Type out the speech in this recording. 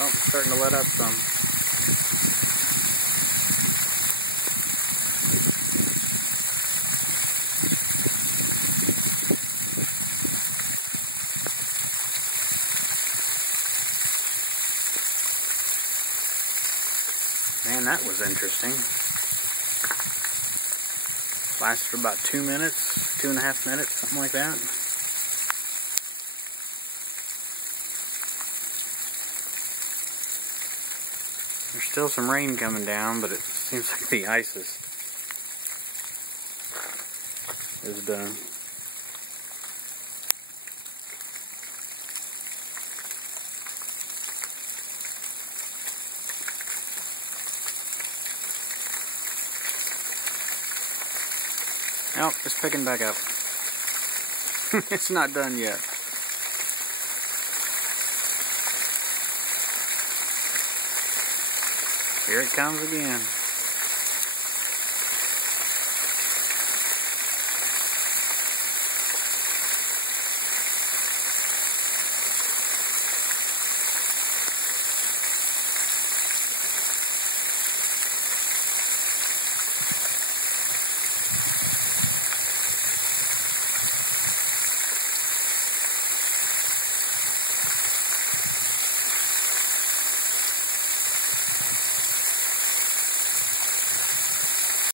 Oh, it's starting to let up some. Man, that was interesting. Lasted about 2 minutes, 2.5 minutes, something like that. There's still some rain coming down, but it seems like the ice is done. Oh, it's picking back up. It's not done yet. Here it comes again.